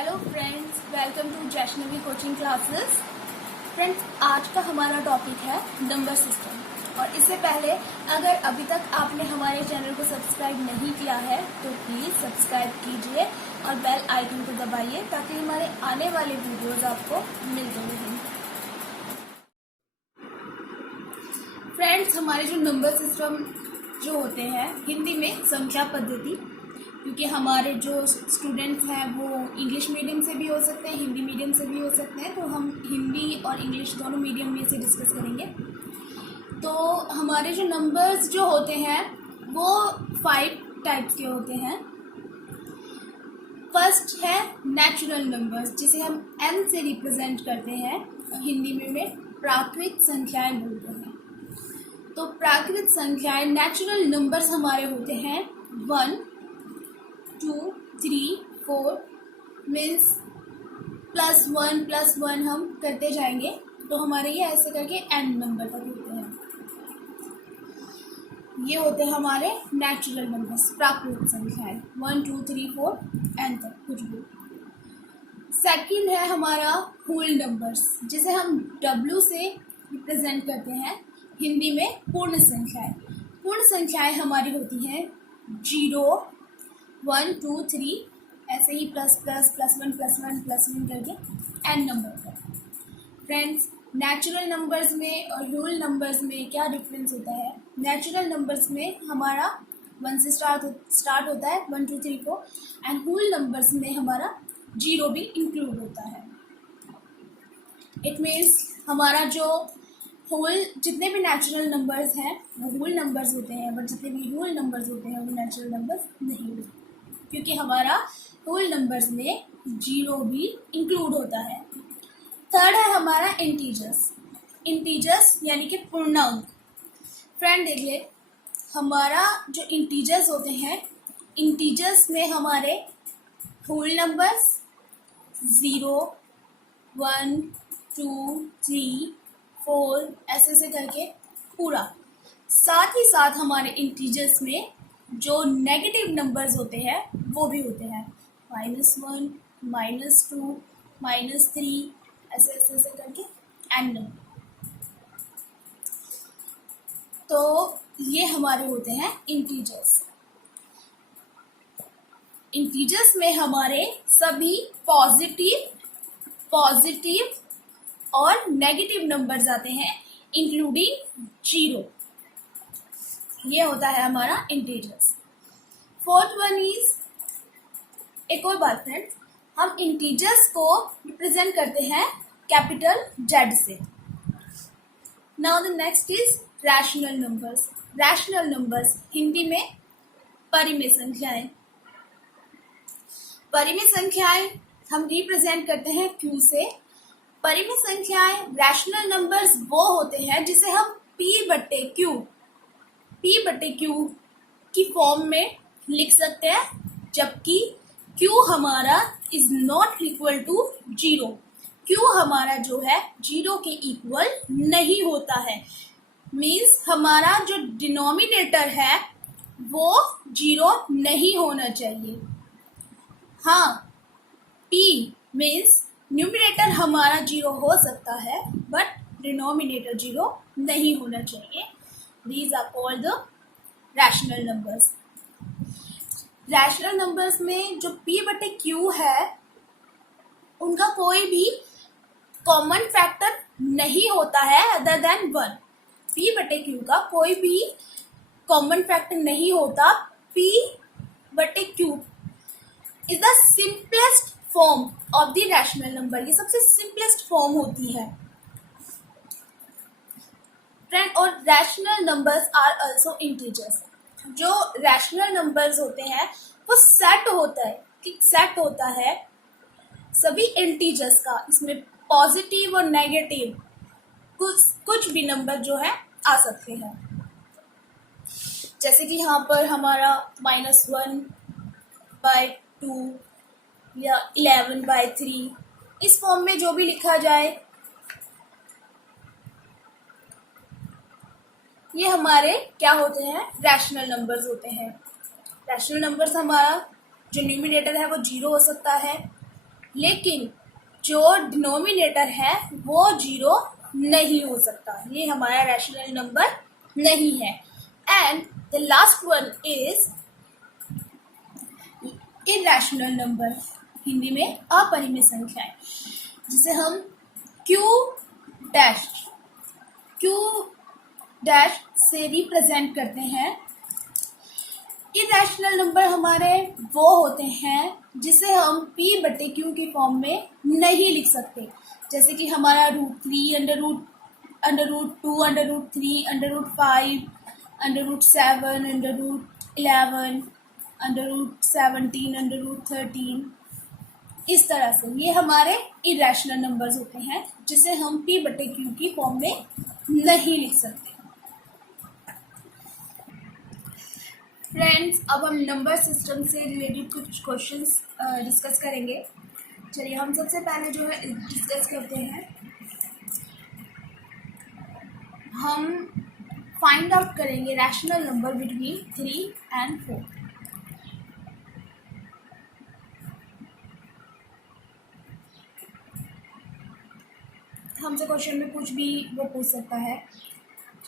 Hello friends, welcome to Jaishnavi coaching classes. Friends, आज का हमारा टॉपिक है नंबर सिस्टम। और इससे पहले अगर अभी तक आपने हमारे चैनल को सब्सक्राइब नहीं किया है तो प्लीज़ सब्सक्राइब कीजिए और बेल आइकन को दबाइए ताकि हमारे आने वाले वीडियोस आपको मिलते रहें। फ्रेंड्स, हमारे जो नंबर सिस्टम जो होते हैं हिंदी में संख्या पद्धति, क्योंकि हमारे जो स्टूडेंट्स हैं वो इंग्लिश मीडियम से भी हो सकते हैं, हिंदी मीडियम से भी हो सकते हैं, तो हम हिंदी और इंग्लिश दोनों मीडियम में से डिस्कस करेंगे। तो हमारे जो नंबर्स जो होते हैं वो 5 टाइप्स के होते हैं। फर्स्ट है नेचुरल नंबर्स, जिसे हम n से रिप्रेजेंट करते हैं, हिंदी में प्राकृत संख्याएं बोलते हैं। तो प्राकृत संख्याएं नेचुरल नंबर्स हमारे होते हैं 1, 2, 3, 4 मीन्स +1 हम करते जाएंगे तो हमारे ये ऐसे करके n नंबर तक होते हैं। ये होते हैं हमारे नेचुरल नंबर्स, प्राकृत संख्याएं 1, 2, 3, 4 n तक कुछ भी। सेकंड है हमारा होल नंबर्स, जिसे हम W से रिप्रेजेंट करते हैं, हिंदी में पूर्ण संख्याएं। पूर्ण संख्याएं हमारी होती हैं 0, 1, 2, 3 ऐसे ही +++1+1+1 करके n नंबर तक। फ्रेंड्स, नेचुरल नंबर्स में और होल नंबर्स में क्या डिफरेंस होता है? नेचुरल नंबर्स में हमारा 1 से स्टार्ट होता है, 1, 2, 3, 4 एंड होल नंबर्स में हमारा 0 भी इंक्लूड होता है। इट मीन्स हमारा जो होल जितने भी नेचुरल नंबर्स हैं वो होल नंबर्स होते हैं, बट जितने भी होल नंबर्स होते हैं वो नेचुरल नंबर्स नहीं होते, क्योंकि हमारा होल नंबर्स में 0 भी इंक्लूड होता है। थर्ड है हमारा इंटीजर्स यानी कि पूर्णांक। फ्रेंड देखिए, हमारा जो इंटीजर्स होते हैं, इंटीजर्स में हमारे होल नंबर्स 0, 1, 2, 3, 4 ऐसे करके पूरा। साथ ही साथ हमारे इंटीजर्स में जो नेगेटिव नंबर्स होते हैं वो भी होते हैं, -1, -2, -3 ऐसे करके n नंबर। तो ये हमारे होते हैं इंटीजर्स। इंटीजर्स में हमारे सभी पॉजिटिव और नेगेटिव नंबर्स आते हैं, इंक्लूडिंग 0। ये होता है हमारा इंटीजर्स। फोर्थ वन इज, एक और बात फ्रेंड्स, हम इंटीजर्स को रिप्रेजेंट करते हैं कैपिटल Z से। Now the next is rational numbers. Rational numbers Hindi में परिमेय संख्याएं। परिमेय संख्याएं हम रिप्रेजेंट करते हैं Q से। परिमेय संख्याएं रैशनल नंबर्स वो होते हैं जिसे हम P/Q की फॉर्म में लिख सकते हैं, जबकि Q हमारा is not equal to 0। Q हमारा जो है 0 के इक्वल नहीं होता है, मीन्स हमारा जो डिनोमिनेटर है वो 0 नहीं होना चाहिए। हाँ, P मीन्स न्यूमिनेटर हमारा 0 हो सकता है बट डिनोमिनेटर 0 नहीं होना चाहिए। These are called the rational numbers. Rational numbers में जो P/Q है उनका कोई भी कॉमन फैक्टर नहीं होता है अदर देन 1। P/Q का कोई भी कॉमन फैक्टर नहीं होता। P/Q is the simplest form of the rational number. ये सबसे सिंपलेस्ट फॉर्म होती है फ्रेंड। और rational numbers are also integers. जो रैशनल नंबर्स होते हैं वो सेट होता है सभी इंटीजर्स का। इसमें पॉजिटिव और नेगेटिव कुछ भी नंबर जो है आ सकते हैं, जैसे कि यहाँ पर हमारा -1/2 या 11/3, इस फॉर्म में जो भी लिखा जाए ये हमारे क्या होते हैं? रैशनल नंबर्स होते हैं। रैशनल नंबर्स हमारा जो न्यूमिनेटर है वो 0 हो सकता है, लेकिन जो डिनोमिनेटर है वो 0 नहीं हो सकता, ये हमारा रैशनल नंबर नहीं है। And the last one is irrational number, Hindi में अपरिमेय संख्याएं, जिसे हम क्यू डैश से रिप्रेजेंट करते हैं। इरैशनल नंबर हमारे वो होते हैं जिसे हम p/q की फॉर्म में नहीं लिख सकते, जैसे कि हमारा √3, √2, √3, √5, √7, √11, √17, √13, इस तरह से ये हमारे इरैशनल नंबर्स होते हैं जिसे हम p/q की फॉर्म में नहीं लिख सकते। फ्रेंड्स, अब हम नंबर सिस्टम से रिलेटेड कुछ क्वेश्चंस डिस्कस करेंगे। चलिए हम सबसे पहले जो है डिस्कस करते हैं, हम फाइंड आउट करेंगे रैशनल नंबर बिटवीन 3 and 4। हमसे क्वेश्चन में कुछ भी वो पूछ सकता है।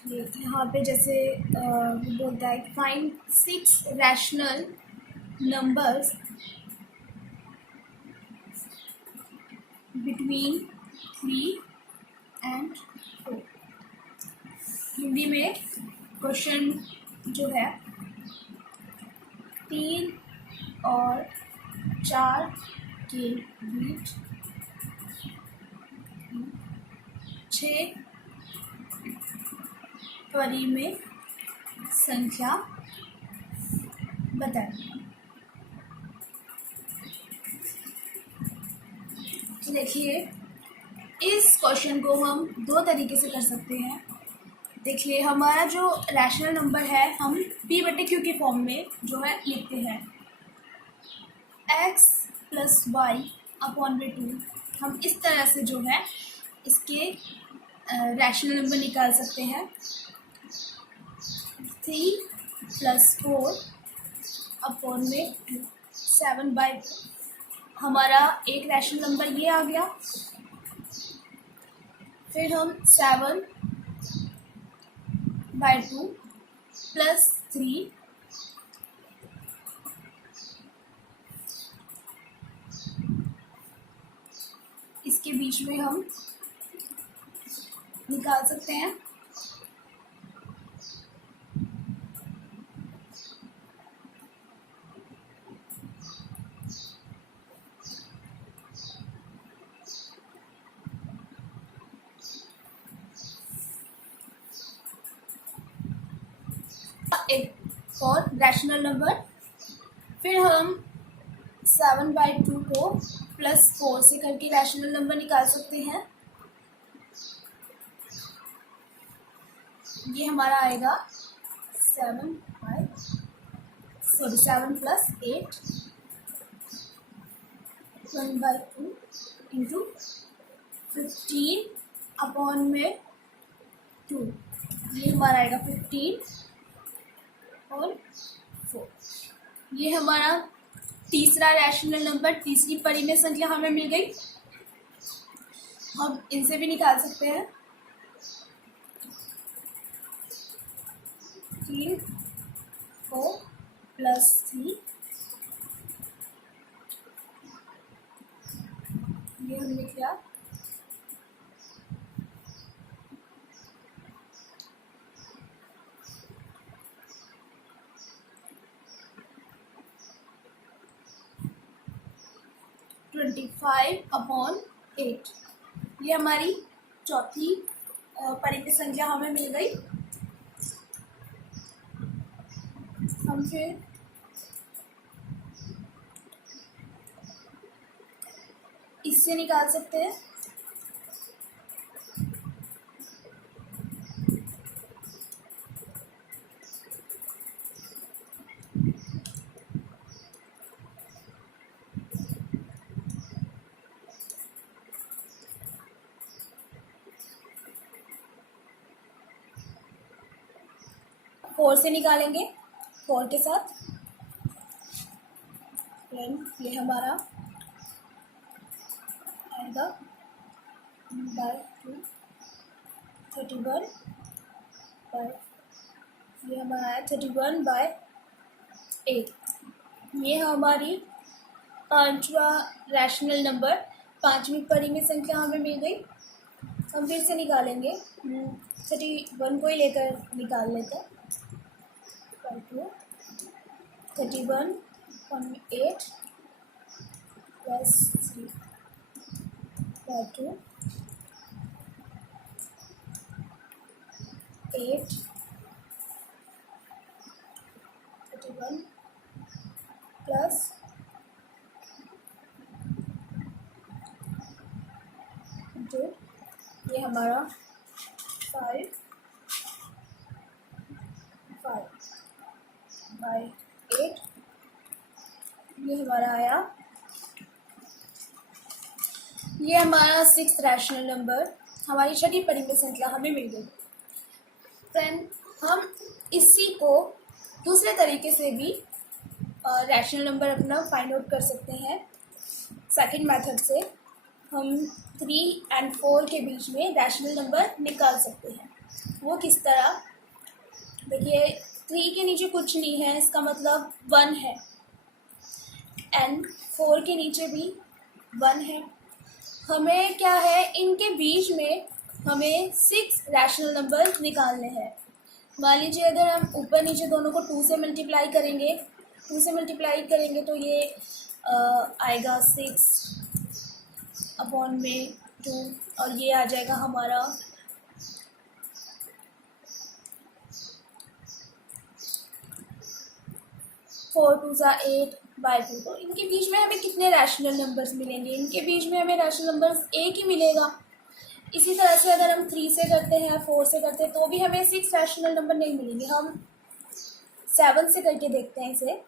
यहाँ पे जैसे बोलता है find 6 rational numbers between 3 and 4। Hindi में क्वेश्चन जो है 3 और 4 के बीच 6 परिमेय संख्या बताएं। देखिए, इस क्वेश्चन को हम दो तरीके से कर सकते हैं। देखिए, हमारा जो रैशनल नंबर है हम p/q की फॉर्म में जो है लिखते हैं x + y/2। हम इस तरह से जो है इसके रैशनल नंबर निकाल सकते हैं। 3 + 4/2, 7/2 हमारा एक रैशनल नंबर ये आ गया। फिर हम 7/2 + 3 इसके बीच में हम निकाल सकते हैं। एक और रैशनल नंबर, फिर हम 7/2 को +4 से करके रैशनल नंबर निकाल सकते हैं। ये हमारा आएगा 7 + 8 1/2 इंटू 15/2। ये हमारा आएगा 15 और 4। ये हमारा तीसरा रैशनल नंबर, तीसरी परिमेय संख्या हमें मिल गई। हम इनसे भी निकाल सकते हैं। 3 4 + 3, ये हम लिख लिया। (25/8) ये हमारी चौथी परिमेय संख्या हमें मिल गई। हम फिर इससे निकाल सकते हैं। फोर से निकालेंगे, 4 के साथ। ये हमारा आएगा बाय 2, 31 बाय, ये हमारा आया 31/8। ये हमारी पांचवा रैशनल नंबर, पांचवी परिमेय संख्या हमें मिल गई। हम फिर से निकालेंगे, 31 को ही लेकर निकाल लेते हैं। 31/8 प्लस 3/2 8 31 प्लस 2, ये हमारा 5/8, ये हमारा आया, ये हमारा 6th रैशनल नंबर, हमारी छठी परिमेय संख्या हमें मिल गई। फ्रेंड, हम इसी को दूसरे तरीके से भी रैशनल नंबर अपना फाइंड आउट कर सकते हैं। सेकंड मेथड से हम 3 और 4 के बीच में रैशनल नंबर निकाल सकते हैं। वो किस तरह? देखिए, 3 के नीचे कुछ नहीं है, इसका मतलब 1 है, एंड 4 के नीचे भी 1 है। हमें क्या है, इनके बीच में हमें 6 रैशनल नंबर निकालने हैं। मान लीजिए अगर हम ऊपर नीचे दोनों को 2 से मल्टीप्लाई करेंगे, तो ये आएगा 6/2, और ये आ जाएगा हमारा 4×8/2। तो इनके बीच में हमें कितने रैशनल नंबर्स मिलेंगे? इनके बीच में हमें रैशनल नंबर्स एक ही मिलेगा। इसी तरह से अगर हम 3 से करते हैं, 4 से करते हैं, तो भी हमें 6 रैशनल नंबर नहीं मिलेंगे। हम 7 से करके देखते हैं इसे।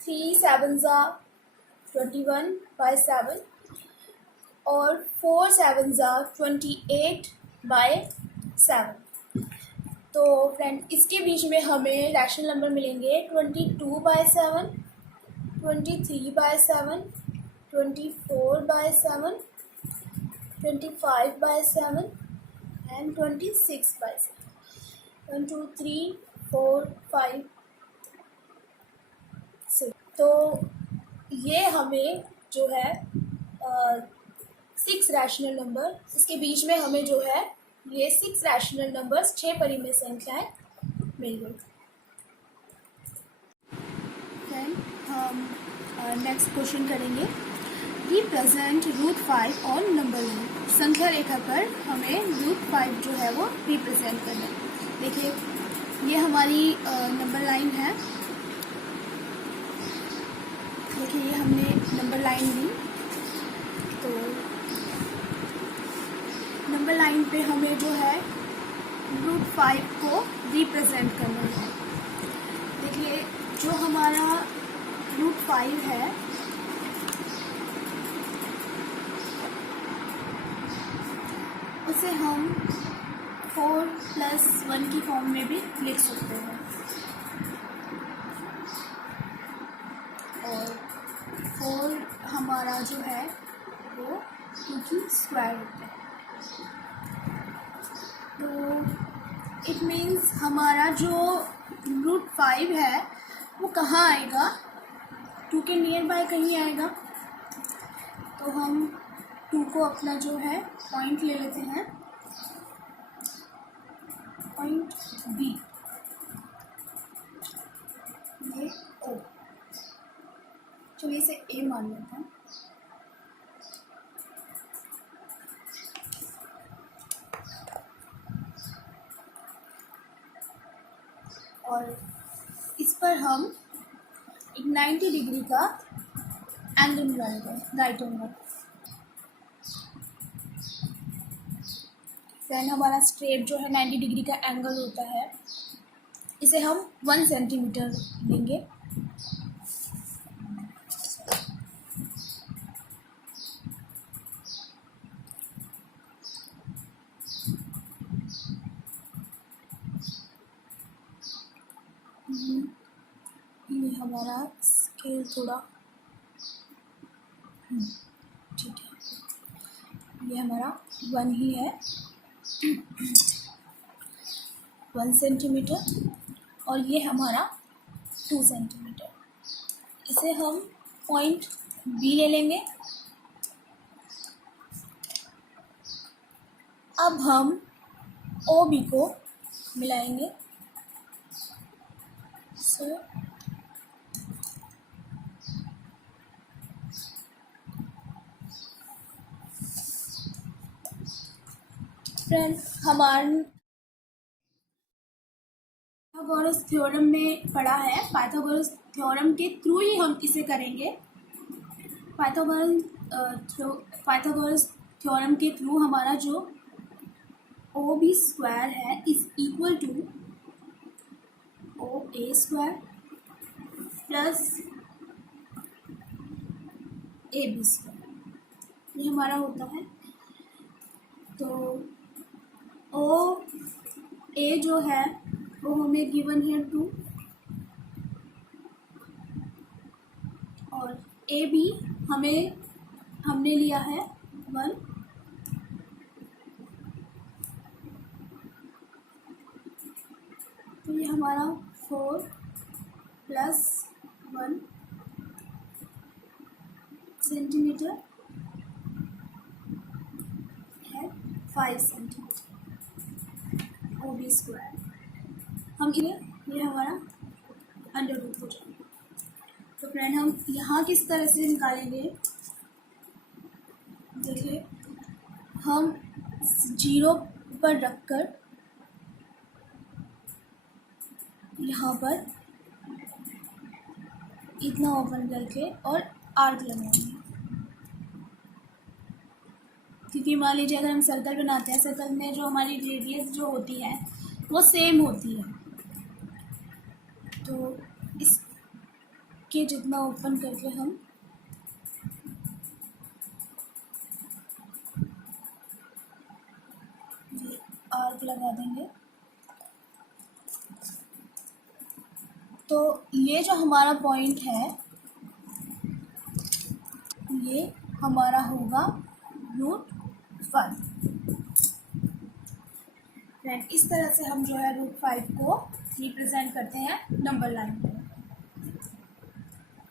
3 7s 21/7 और 4 7s 28/7। तो फ्रेंड, इसके बीच में हमें रैशनल नंबर मिलेंगे 22/7, 23/7, 24/7, 25/7 एंड 26/7। 1 2 3 4 5 6। तो ये हमें जो है 6 रैशनल नंबर, इसके बीच में हमें जो है ये 6 रैशनल नंबर्स, 6 परिमेय संख्याएं मिल गई। देन हम नेक्स्ट क्वेश्चन करेंगे। Represent √5 on number line. संख्या रेखा पर हमें √5 जो है वो रिप्रेजेंट करना है। देखिए, ये हमारी नंबर लाइन है। देखिए, ये हमने नंबर लाइन ली, तो नंबर लाइन पे हमें जो है √5 को रिप्रेजेंट करना है। देखिए, जो हमारा √5 है, उसे हम 4+1 की फॉर्म में भी लिख सकते हैं, और 4 हमारा जो है वो 2 की स्क्वायर रूट है। तो इट मीन्स हमारा जो √5 है वो कहाँ आएगा? 2 के नियर बाय कहीं आएगा। तो हम 2 को अपना जो है पॉइंट ले लेते हैं, पॉइंट बी, ये ओ, चलिए इसे ए मान लेते हैं। और इस पर हम एक 90 डिग्री का एंगल मिलाएंगे, राइट एंगल। देन हमारा स्ट्रेट जो है 90 डिग्री का एंगल होता है, इसे हम 1 सेंटीमीटर लेंगे। ये हमारा स्केल थोड़ा ठीक है, ये हमारा 1 ही है, 1 सेंटीमीटर, और ये हमारा 2 सेंटीमीटर। इसे हम पॉइंट बी ले लेंगे। अब हम ओ बी को मिलाएंगे। फ्रेंड, हमारे पाइथागोरस थ्योरम में पढ़ा है, पाइथागोरस थ्योरम के थ्रू ही हम इसे करेंगे। पाइथागोरस थ्योरम के थ्रू हमारा जो ओ बी स्क्वायर है is equal to O A square plus A B square, ये हमारा होता है। तो ओ ए जो है वो हमें गिवन है 2, और ए बी हमने लिया है 1, तो ये हमारा 4 प्लस 1 सेंटीमीटर है 5 सेंटीमीटर ओ बी स्क्वायर। हम ये हमारा अंडर रूट हो जाएगा। तो फ्रेंड, हम यहाँ किस तरह से निकालेंगे, देखिए, हम 0 पर रखकर यहाँ पर इतना ओपन करके और आर्क लगाएंगे, क्योंकि मान लीजिए अगर हम सर्कल बनाते हैं, सर्कल में जो हमारी रेडियस जो होती है वो सेम होती है, तो इसके जितना ओपन करके हम ये आर्क लगा देंगे। तो ये जो हमारा पॉइंट है ये हमारा होगा √5। फ्रेंड, इस तरह से हम जो है √5 को रिप्रेजेंट करते हैं नंबर लाइन में।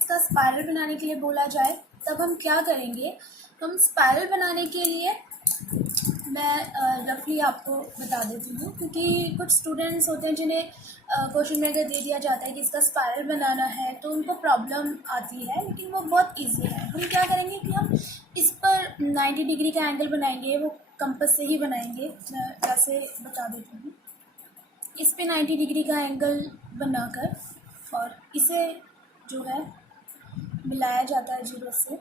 इसका स्पाइरल बनाने के लिए बोला जाए तब हम क्या करेंगे, हम स्पाइरल बनाने के लिए मैं रफली आपको बता देती हूँ, क्योंकि कुछ स्टूडेंट्स होते हैं जिन्हें क्वेश्चन में अगर दे दिया जाता है कि इसका स्पाइरल बनाना है तो उनको प्रॉब्लम आती है, लेकिन वो बहुत इजी है। हम क्या करेंगे कि हम इस पर 90 डिग्री का एंगल बनाएंगे, वो कंपास से ही बनाएंगे। मैं वैसे बता देती हूँ, इस पे 90 डिग्री का एंगल बनाकर और इसे जो है मिलाया जाता है 0 से।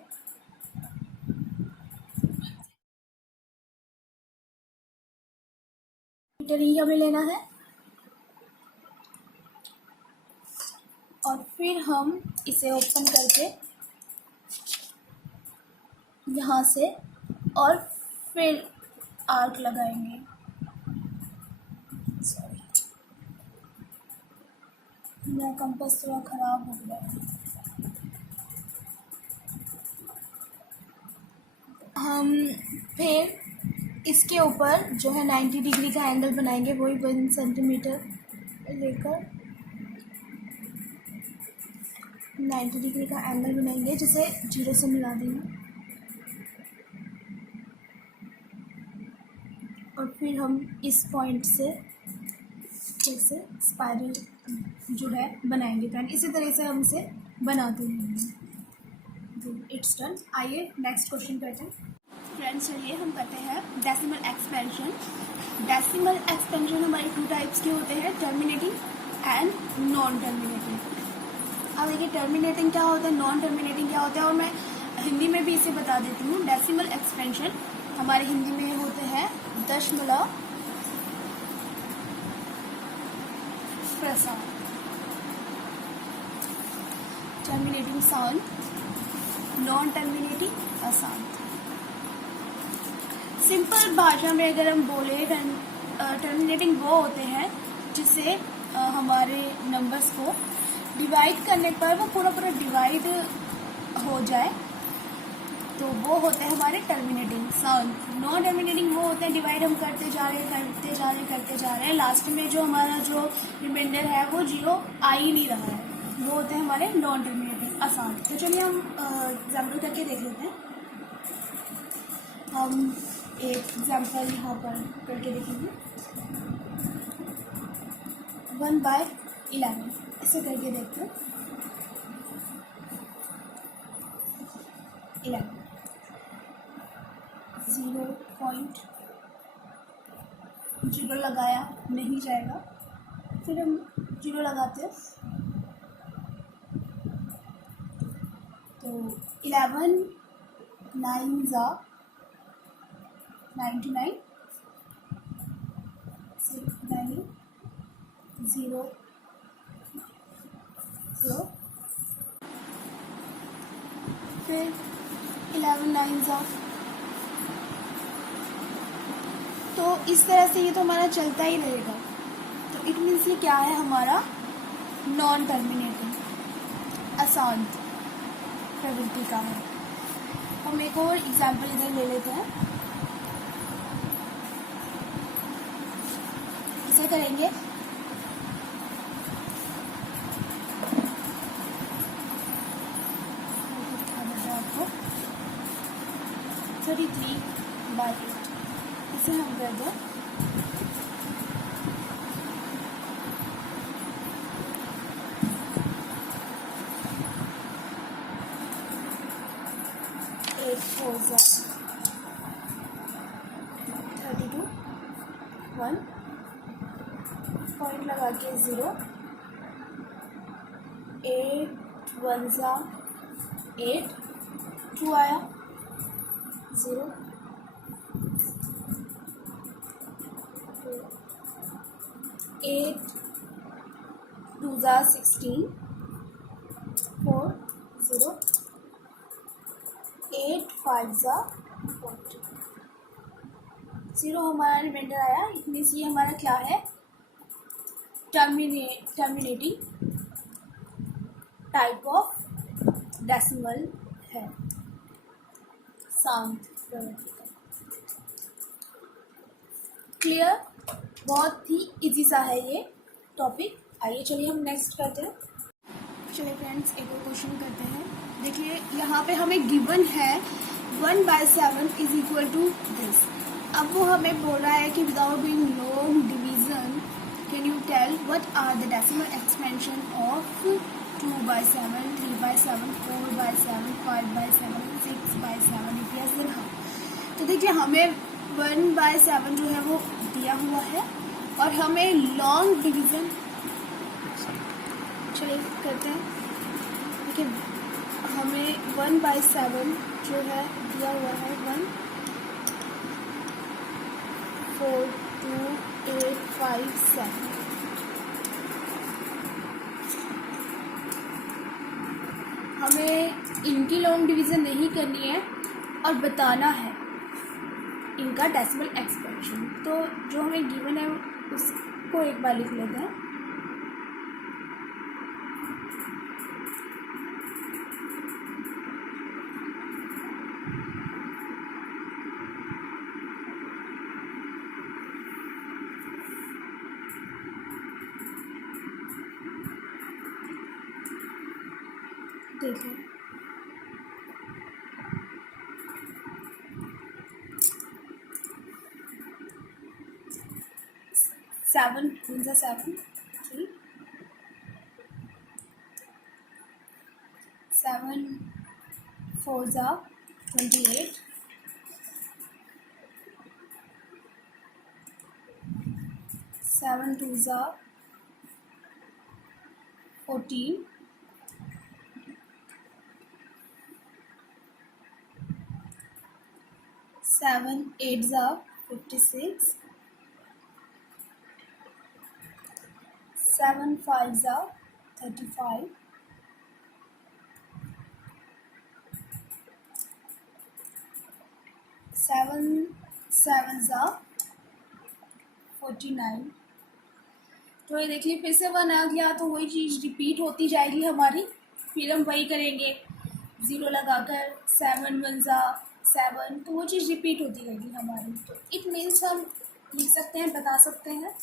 मीटर ही हमें लेना है, और फिर हम इसे ओपन करके यहाँ से और फिर आर्क लगाएंगे। सॉरी, मेरा कंपास थोड़ा ख़राब हो गया है। हम फिर इसके ऊपर जो है 90 डिग्री का एंगल बनाएंगे, वही 1 सेंटीमीटर लेकर 90 डिग्री का एंगल बनाएंगे, जिसे 0 से मिला देंगे, और फिर हम इस पॉइंट से जैसे स्पाइरल जो है बनाएंगे। फ्रेंड, इसी तरह से हम इसे बनाते हैं। It's done. आइए नेक्स्ट क्वेश्चन करते हैं। फ्रेंड्स, चलिए हम करते हैं डेसिमल एक्सपेंशन। डेसिमल एक्सपेंशन हमारे 2 टाइप्स के होते हैं, टर्मिनेटिंग एंड नॉन टर्मिनेटिंग। अब देखिए, टर्मिनेटिंग क्या होता है, नॉन टर्मिनेटिंग क्या होता है, और मैं हिंदी में भी इसे बता देती हूँ। डेसिमल एक्सपेंशन हमारे हिंदी में होते हैं दशमलव प्रसार, terminating sound, non terminating sound. Simple भाषा में अगर हम बोले, टर्मिनेटिंग वो होते हैं जिससे हमारे नंबर्स को डिवाइड करने पर वो पूरा पूरा डिवाइड हो जाए, तो वो होते हैं हमारे टर्मिनेटिंग साउंड। नॉन टर्मिनेटिंग वो होते हैं डिवाइड हम करते जा रहे हैं, लास्ट में जो हमारा जो रिमाइंडर है वो 0 आ ही नहीं रहा है, वो होते हैं हमारे नॉन टर्मिनेटिंग साउंड। तो चलिए हम एग्जाम्पल करके देख लेते हैं। हम एक एग्जाम्पल यहाँ पर करके देखेंगे। 1/11 इसे करके देखते हैं। 11 0 लगाया नहीं जाएगा, फिर हम 0 लगाते हैं, तो 11 9s are 99, 0 0, फिर 11 9s are, तो इस तरह से ये तो हमारा चलता ही रहेगा। तो इट मीन्स ये क्या है, हमारा नॉन टर्मिनेटिंग अशांत प्रवृत्ति का है। हम एक और एग्जाम्पल इधर ले लेते हैं। इसे करेंगे आपको 33/8, इसे हम कर दें 8 4s are 32, 1 पॉइंट लगा के 0, 8 1s are 8, 2 आया 0, 8 2s are 16, 4 0, 8 5s are 40, 0 हमारा रिमाइंडर आया। इट मीन्स ये हमारा क्या है, टर्मिनेटिंग टाइप ऑफ डेसिमल है साउंड। क्लियर, बहुत ही इजी सा है ये टॉपिक। आइए चलिए हम नेक्स्ट करते हैं। चलिए फ्रेंड्स, एक और क्वेश्चन करते हैं। देखिए यहाँ पे हमें गिवन है 1/7 इज इक्वल टू दिस। अब वो हमें बोल रहा है कि without doing long division can you tell what are the decimal expansion of 2/7, 3/7, 4/7, 5/7, 6/7, yes then how। तो देखिए हमें 1/7 जो है वो दिया हुआ है और हमें लॉन्ग डिवीजन, चलिए करते हैं। देखिए हमें 1/7 जो है दिया हुआ है 1 4 2 8 5 7। हमें इनकी लॉन्ग डिवीज़न नहीं करनी है और बताना है इनका डेसिमल एक्सपेंशन। तो जो हमें गिवन है उसको एक बार लिख लेते हैं। देखिए 7 means 7 3 7 4s are 28, 7 2s are 14, 7 8s are 56, 7 5s are 35, 7 7s are 49, तो ये देखिए फिर से 1 आ गया, तो वही चीज़ रिपीट होती जाएगी हमारी। फिर हम वही करेंगे, 0 लगाकर 7 1 ज़ा 7, तो वो चीज़ रिपीट होती रहेगी हमारी। तो इट मीन्स हम लिख सकते हैं, बता सकते हैं।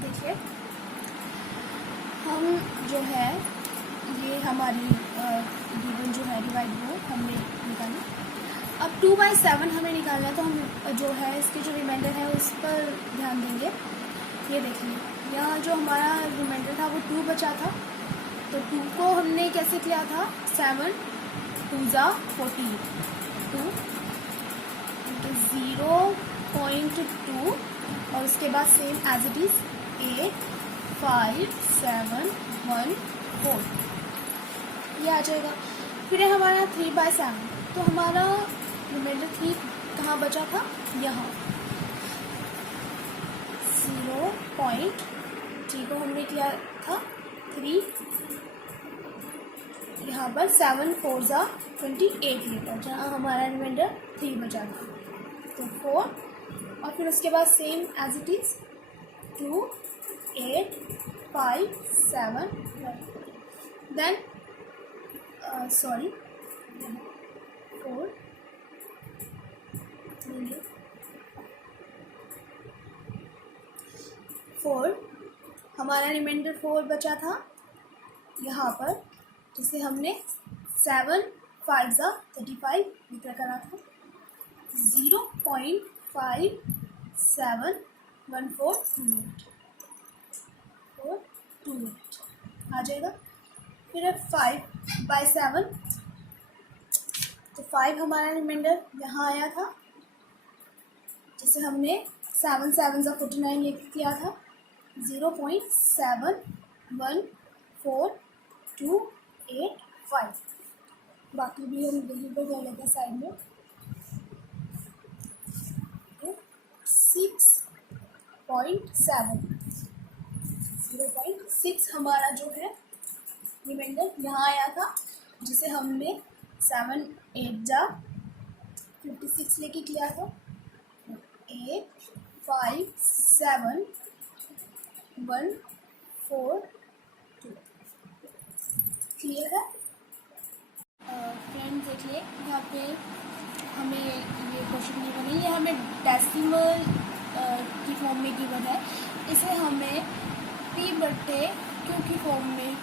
देखिए हम जो है ये हमारी गिवन जो है डिवाइड वो हमने निकाली। अब 2/7 हमें निकालना है, तो हम जो है इसके जो रिमाइंडर है उस पर ध्यान देंगे। ये देखिए यहाँ जो हमारा रिमाइंडर था वो 2 बचा था, तो 2 को हमने कैसे किया था, 7 2 ज़ा 14, 2 इंटू 0.2 और उसके बाद सेम एज इट इज़ 8 5 7 1 4 ये आ जाएगा। फिर है हमारा 3/7, तो हमारा रिमाइंडर 3 कहाँ बचा था, यहाँ 0.3 को हमने किया था 3, यहाँ पर 7 4 ज़ा 28 लेकर, जहाँ हमारा रिमाइंडर 3 बचा था, तो 4 और फिर उसके बाद same as it is 2 8 5 7 1, then sorry 4 4 हमारा रिमाइंडर 4 बचा था यहाँ पर, जिसे हमने 7 5 ज़ा 35 लीटर करा था, 0.571428 आ जाएगा। फिर है 5/7, तो 5 हमारा रिमाइंडर यहाँ आया था, जिसे हमने 7 7 ज़ा 49 लेकर किया था, 0.714285, बाकी भी हम यहीं पर कर लेते हैं साइड में। 6.7 0.6 हमारा जो है रिमाइंडर यहाँ आया था, जिसे हमने 7 8 ज़ा 56 लेके किया था, 8 5 7 1 4 2 क्लियर है। फ्रेंड्स देखिए यहाँ पे हमें ये क्वेश्चन नहीं बने, ये हमें डेसिमल की फॉर्म में गिवन है, इसे हमें P/Q की फॉर्म में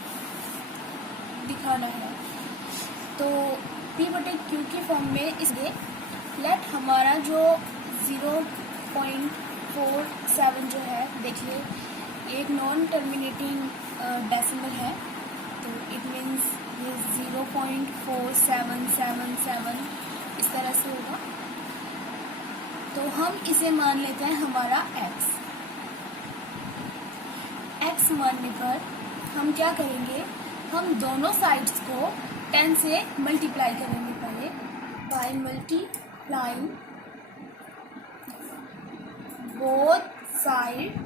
दिखाना है। तो P/Q की फॉर्म में इसलिए लेट हमारा जो 0.47 जो है, देखिए एक नॉन टर्मिनेटिंग डेसिमल है, तो इट मीन्स ये 0.4777 इस तरह से होगा। तो हम इसे मान लेते हैं हमारा x मानने पर हम क्या करेंगे, हम दोनों साइड्स को 10 से मल्टीप्लाई करेंगे पहले, bye multiplying both side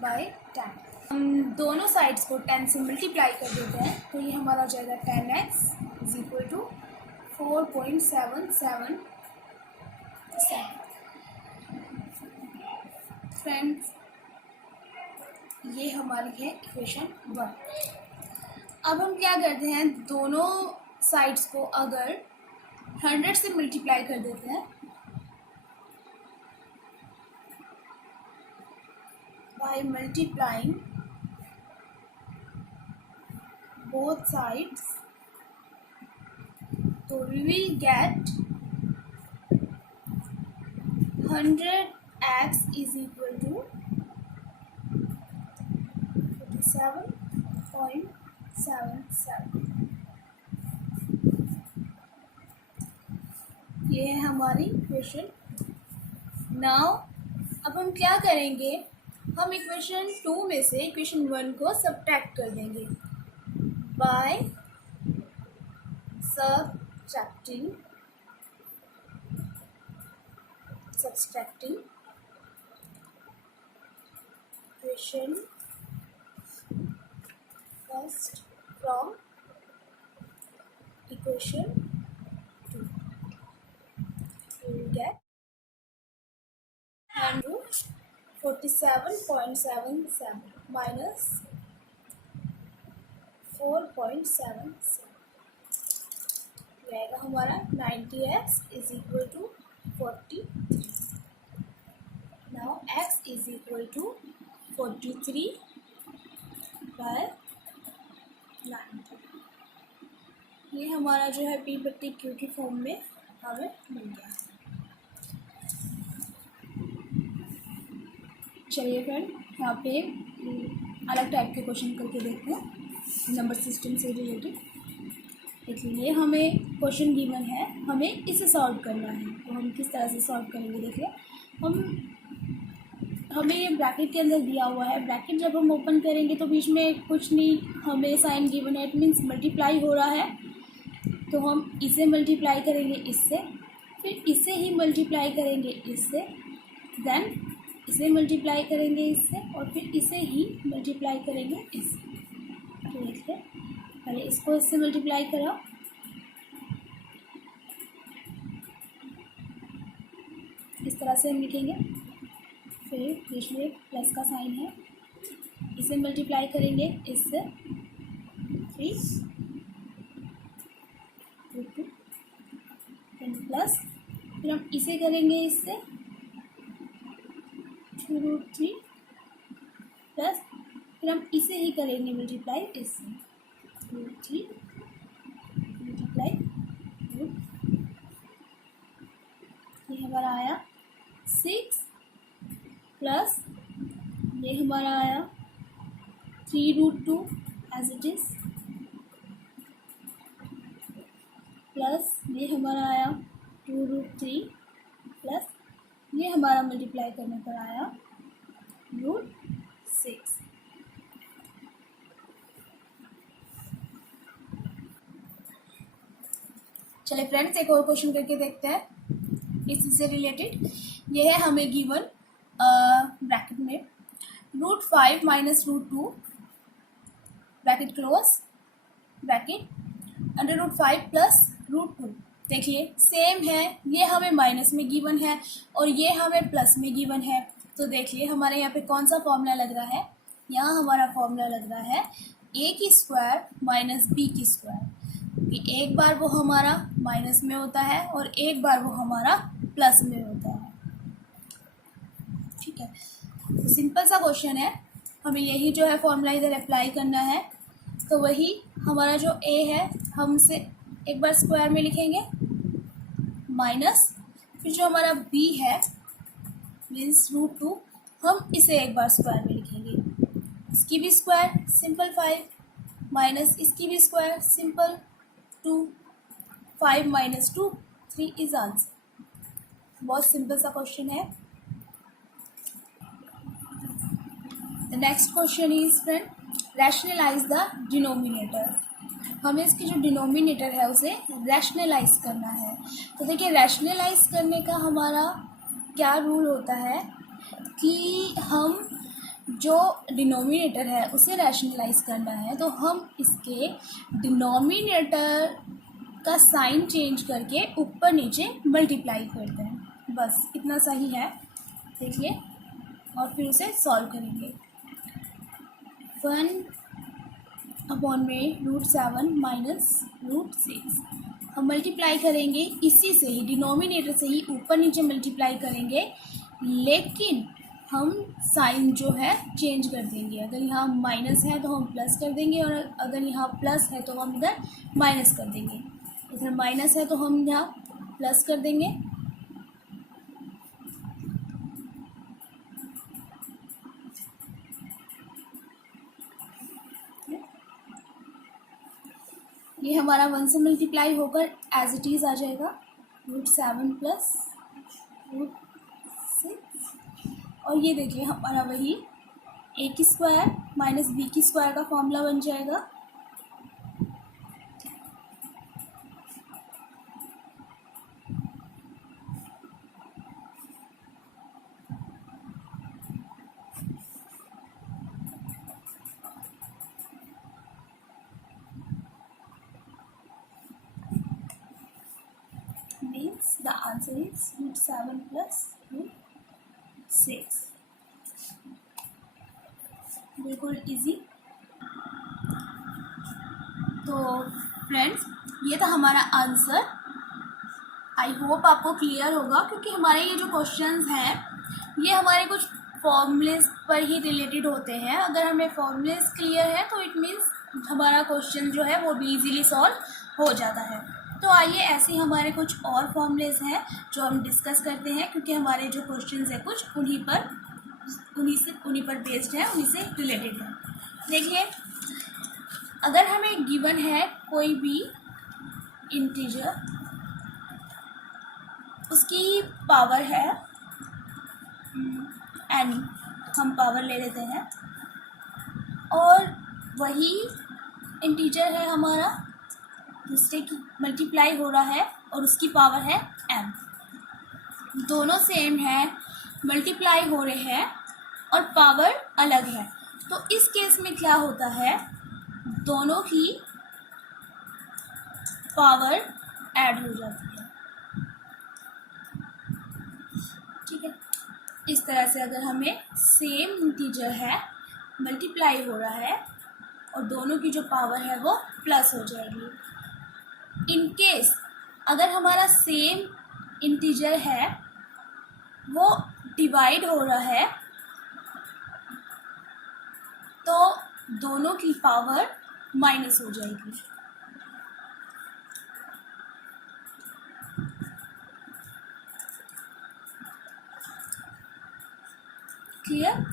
by 10। हम दोनों साइड्स को 10 से मल्टीप्लाई कर देते हैं, तो ये हमारा हो जाएगा 10x is equal to 4.777। Friends ये हमारी है इक्वेशन 1। अब हम क्या करते हैं, दोनों साइड्स को अगर 100 से मल्टीप्लाई कर देते हैं, बाय मल्टीप्लाइंग बोथ साइड्स, तो we will get 100x is equal to 47.77। ये है हमारी इक्वेशन। नाउ अब हम क्या करेंगे, हम इक्वेशन 2 में से इक्वेशन 1 को सब्ट्रैक्ट कर देंगे by subtracting equation first from equation 2, we will get 47.77 minus 4.77 रहेगा हमारा 90x is equal to 43। Now x is equal to 43 by 90। ये हमारा जो है पी बट्टी क्यू की फॉर्म में हमें मिल गया। चलिए फ्रेंड यहाँ पे अलग टाइप के क्वेश्चन करके देखते हैं नंबर सिस्टम से रिलेटेड। देखिए हमें क्वेश्चन गिवन है, हमें इसे सॉल्व करना है। तो हम किस तरह से सॉल्व करेंगे, देखिए हमें ये ब्रैकेट के अंदर दिया हुआ है। ब्रैकेट जब हम ओपन करेंगे तो बीच में कुछ नहीं, हमें साइन गिवन है, इट मीन्स मल्टीप्लाई हो रहा है। तो हम इसे मल्टीप्लाई करेंगे इससे, फिर इसे ही मल्टीप्लाई करेंगे इससे, देन इसे मल्टीप्लाई करेंगे इससे, और फिर इसे ही मल्टीप्लाई करेंगे इससे। तो देखिए पहले इसको इससे मल्टीप्लाई करा, इस तरह से हम लिखेंगे, फिर बीच में प्लस का साइन है, इसे मल्टीप्लाई करेंगे इससे, प्लस, फिर हम इसे करेंगे इससे 2√3 प्लस, फिर हम इसे ही करेंगे मल्टीप्लाई इससे 3 मल्टीप्लाई, ये हमारा आया 6 प्लस ये हमारा आया 3√2 एज इट इज़, प्लस ये हमारा आया 2√3 प्लस ये हमारा मल्टीप्लाई करने पर आया √6। चलिए फ्रेंड्स एक और क्वेश्चन करके देखते हैं इसी से रिलेटेड। ये है हमें गिवन ब्रैकेट में √5 minus √2 bracket close bracket under √5 plus √2। देखिए सेम है, ये हमें माइनस में गिवन है और ये हमें प्लस में गिवन है। तो देखिए हमारे यहाँ पे कौन सा फॉर्मूला लग रहा है, यहाँ हमारा फॉर्मूला लग रहा है a की स्क्वायर माइनस b की स्क्वायर, कि एक बार वो हमारा माइनस में होता है और एक बार वो हमारा प्लस में होता है। ठीक है, तो सिंपल सा क्वेश्चन है, हमें यही जो है फॉर्मूला इधर अप्लाई करना है। तो वही हमारा जो a है हम उसे एक बार स्क्वायर में लिखेंगे माइनस, फिर जो हमारा b है मीन्स √2 हम इसे एक बार स्क्वायर में लिखेंगे, इसकी भी स्क्वायर सिंपल 5 माइनस इसकी भी square simple 2, 5 minus 2 3 is answer. बहुत सिंपल सा क्वेश्चन है। The next question is friend rationalize the denominator. हमें इसकी जो डिनोमिनेटर है उसे रैशनलाइज करना है। तो देखिए रैशनलाइज करने का हमारा क्या रूल होता है कि हम जो डिनोमिनेटर है उसे रैशनलाइज करना है, तो हम इसके डिनोमिनेटर का साइन चेंज करके ऊपर नीचे मल्टीप्लाई करते हैं, बस इतना सही है। देखिए और फिर उसे सॉल्व करेंगे। 1/में √7 माइनस √6 हम मल्टीप्लाई करेंगे इसी से ही, डिनोमिनेटर से ही ऊपर नीचे मल्टीप्लाई करेंगे, लेकिन हम साइन जो है चेंज कर देंगे। अगर यहाँ माइनस है तो हम प्लस कर देंगे, और अगर यहाँ प्लस है तो हम इधर माइनस कर देंगे। इधर माइनस है तो हम यहाँ प्लस कर देंगे। ये हमारा 1 से मल्टीप्लाई होकर एज इट इज़ आ जाएगा √7 प्लस √6, और ये देखिए हमारा वही a की स्क्वायर माइनस b की स्क्वायर का फॉर्मूला बन जाएगा। Means the answer is √7 plus √6। बिल्कुल इजी। तो फ्रेंड्स, ये था हमारा आंसर। आई होप आपको क्लियर होगा, क्योंकि हमारे ये जो क्वेश्चंस हैं ये हमारे कुछ फॉर्मूलेस पर ही रिलेटेड होते हैं। अगर हमें फॉर्मूलेस क्लियर है तो इट मीन्स हमारा क्वेश्चन जो है वो भी इजीली सॉल्व हो जाता है। तो आइए ऐसे ही हमारे कुछ और फॉर्मूलेस हैं जो हम डिस्कस करते हैं, क्योंकि हमारे जो क्वेश्चंस हैं कुछ उन्हीं पर बेस्ड है, उन्हीं से रिलेटेड है। देखिए, अगर हमें गिवन है कोई भी इंटीजर, उसकी पावर है एन, हम पावर ले लेते हैं, और वही इंटीजर है हमारा, दूसरे की मल्टीप्लाई हो रहा है और उसकी पावर है एम। दोनों सेम है, मल्टीप्लाई हो रहे हैं और पावर अलग है। तो इस केस में क्या होता है, दोनों की पावर ऐड हो जाती है। ठीक है, इस तरह से अगर हमें सेम इंटीजर है, मल्टीप्लाई हो रहा है और दोनों की जो पावर है वो प्लस हो जाएगी। इन केस अगर हमारा सेम इंटीजर है वो डिवाइड हो रहा है, तो दोनों की पावर माइनस हो जाएगी। क्लियर?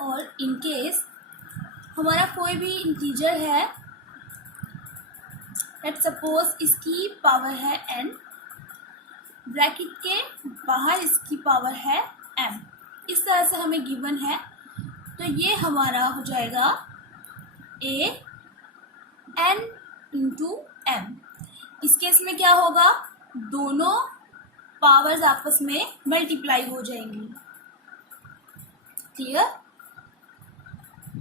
और इन केस हमारा कोई भी इंटीजर है, लेट्स सपोज इसकी पावर है n, ब्रैकेट के बाहर इसकी पावर है m, इस तरह से हमें गिवन है, तो ये हमारा हो जाएगा a n इंटू m। इस केस में क्या होगा, दोनों पावर्स आपस में मल्टीप्लाई हो जाएंगी। क्लियर?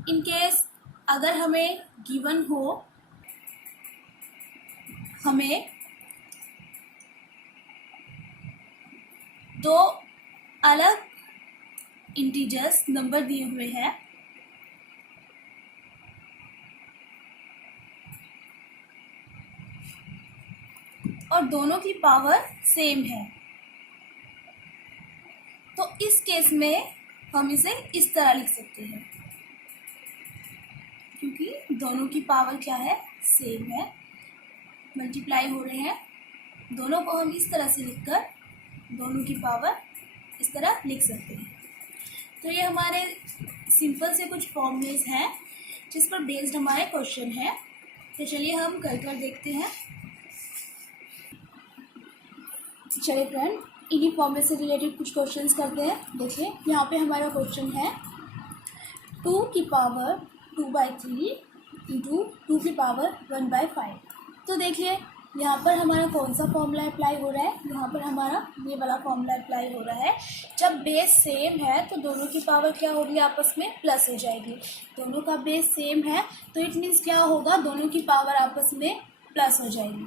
इन केस अगर हमें गिवन हो, हमें दो अलग इंटीजर्स नंबर दिए हुए हैं, और दोनों की पावर सेम है, तो इस केस में हम इसे इस तरह लिख सकते हैं, क्योंकि दोनों की पावर क्या है, सेम है, मल्टीप्लाई हो रहे हैं। दोनों को हम इस तरह से लिखकर दोनों की पावर इस तरह लिख सकते हैं। तो ये हमारे सिंपल से कुछ फॉर्मूलेस हैं जिस पर बेस्ड हमारे क्वेश्चन है। तो चलिए हम कर देखते हैं। चलिए फ्रेंड, इन्हीं फॉर्मूले से रिलेटेड कुछ क्वेश्चंस करते हैं। देखिए, यहाँ पे हमारा क्वेश्चन है 2 की पावर 2/3 इंटू 2 की पावर 1/5। तो देखिए, यहाँ पर हमारा कौन सा फॉर्मूला अप्लाई हो रहा है, यहाँ पर हमारा ये वाला फॉर्मूला अप्लाई हो रहा है। जब बेस सेम है तो दोनों की पावर क्या होगी, आपस में प्लस हो जाएगी। दोनों का बेस सेम है तो इट मीन्स क्या होगा, दोनों की पावर आपस में प्लस हो जाएगी।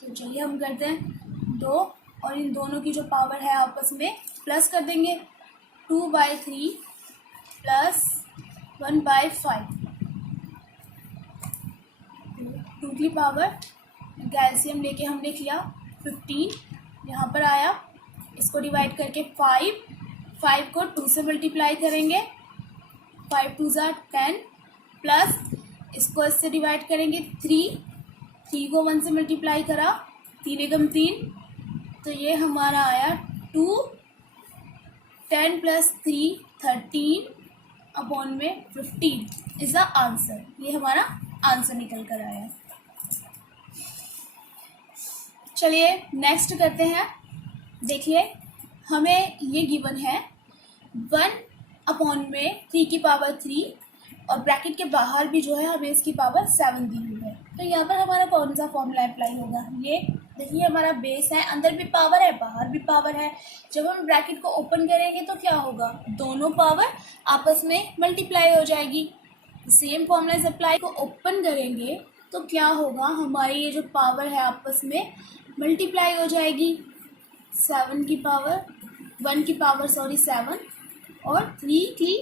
तो चलिए हम करते हैं 2, और इन दोनों की जो पावर है आपस में प्लस कर देंगे। 2/3 प्लस 1/5, 2 की पावर कैल्शियम लेके हमने किया 15, यहाँ पर आया, इसको डिवाइड करके 5 को 2 से मल्टीप्लाई करेंगे, 5 2 ज़ा 10, प्लस इसको इससे डिवाइड करेंगे 3 को 1 से मल्टीप्लाई करा, 3 एकम 3, तो ये हमारा आया 2, 10 प्लस 3 13 अपॉन में 15 इज द आंसर। ये हमारा आंसर निकल कर आया। चलिए नेक्स्ट करते हैं। देखिए, हमें ये गिवन है 1/3 की पावर 3, और ब्रैकेट के बाहर भी जो है हमें इसकी पावर 7 दी हुई है। तो यहाँ पर हमारा कौन सा फॉर्मूला अप्लाई होगा, ये देखिए हमारा बेस है, अंदर भी पावर है बाहर भी पावर है। जब हम ब्रैकेट को ओपन करेंगे तो क्या होगा, दोनों पावर आपस में मल्टीप्लाई हो जाएगी। सेम फॉर्मूला अप्लाई को ओपन करेंगे तो क्या होगा, हमारी ये जो पावर है आपस में मल्टीप्लाई हो जाएगी। 1 की पावर 7 और 3 की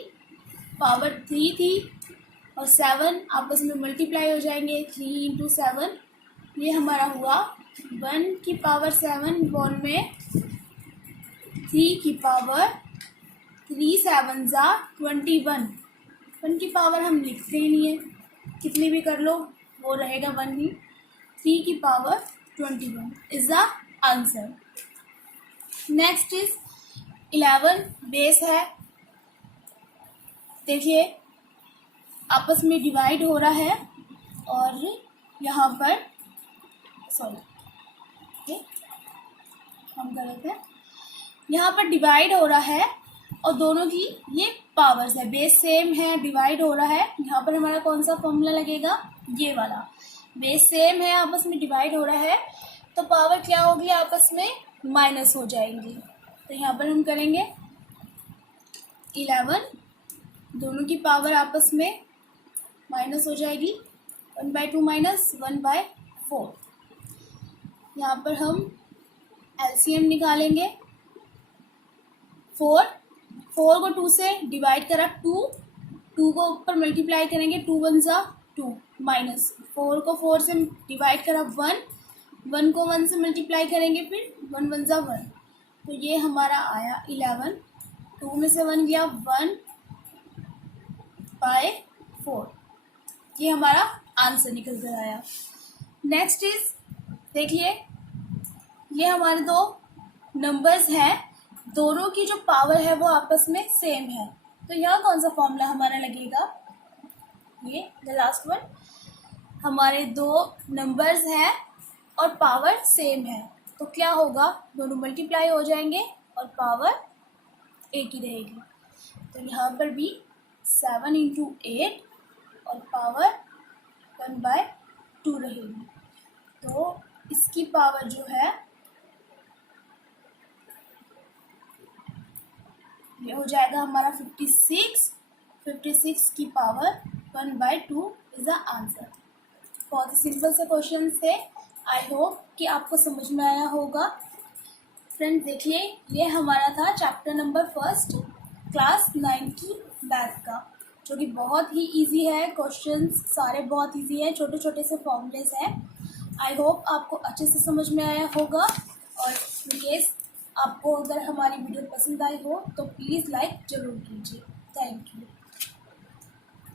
पावर 3 थी और 7 आपस में मल्टीप्लाई हो जाएंगे, 3 इंटू 7, ये हमारा हुआ 1 की पावर 7 बॉल में 3 की पावर 3 7 जा 21। 1 की पावर हम लिखते ही नहीं है, कितनी भी कर लो वो रहेगा 1 ही। 3 की power 21 is the answer. Next is 11 base है। देखिए आपस में डिवाइड हो रहा है और यहाँ पर हम गलत है, यहाँ पर डिवाइड हो रहा है और दोनों की ये पावर्स है, बेस सेम है, डिवाइड हो रहा है। यहाँ पर हमारा कौन सा फॉर्मूला लगेगा, ये वाला। बेस सेम है, आपस में डिवाइड हो रहा है, तो पावर क्या होगी, आपस में माइनस हो जाएंगी। तो यहाँ पर हम करेंगे 11, दोनों की पावर आपस में माइनस हो जाएगी, 1/2 माइनस 1/4। यहाँ पर हम एलसीएम निकालेंगे। 4 को 2 से डिवाइड करा, 2 को ऊपर मल्टीप्लाई करेंगे, 2 1 जा 2 माइनस 4 को 4 से डिवाइड करा 1 को 1 से मल्टीप्लाई करेंगे, फिर 1 1 जा 1। तो ये हमारा आया 11, 2 में से 1 गया 1/4, ये हमारा आंसर निकल कर आया। नेक्स्ट इज देखिए ये हमारे दो नंबर्स हैं, दोनों की जो पावर है वो आपस में सेम है, तो यहाँ कौन सा फॉर्मूला हमारा लगेगा, ये द लास्ट वन। हमारे दो नंबर्स हैं और पावर सेम है, तो क्या होगा, दोनों मल्टीप्लाई हो जाएंगे और पावर एक ही रहेगी। तो यहाँ पर भी 7 इंटू 8 और पावर 1/2 रहेगी। तो इसकी पावर जो है ये हो जाएगा हमारा 56 की पावर 1/2 इज द आंसर। बहुत सिंपल से क्वेश्चन थे, आई होप कि आपको समझ में आया होगा। फ्रेंड्स देखिए ये हमारा था चैप्टर नंबर 1 क्लास 9 की मैथ का, जो कि बहुत ही इजी है, क्वेश्चंस सारे बहुत इजी है, छोटे छोटे से फॉर्मूलेस हैं। आई होप आपको अच्छे से समझ में आया होगा, और इन केस आपको अगर हमारी वीडियो पसंद आई हो तो प्लीज़ लाइक ज़रूर कीजिए। Thank you.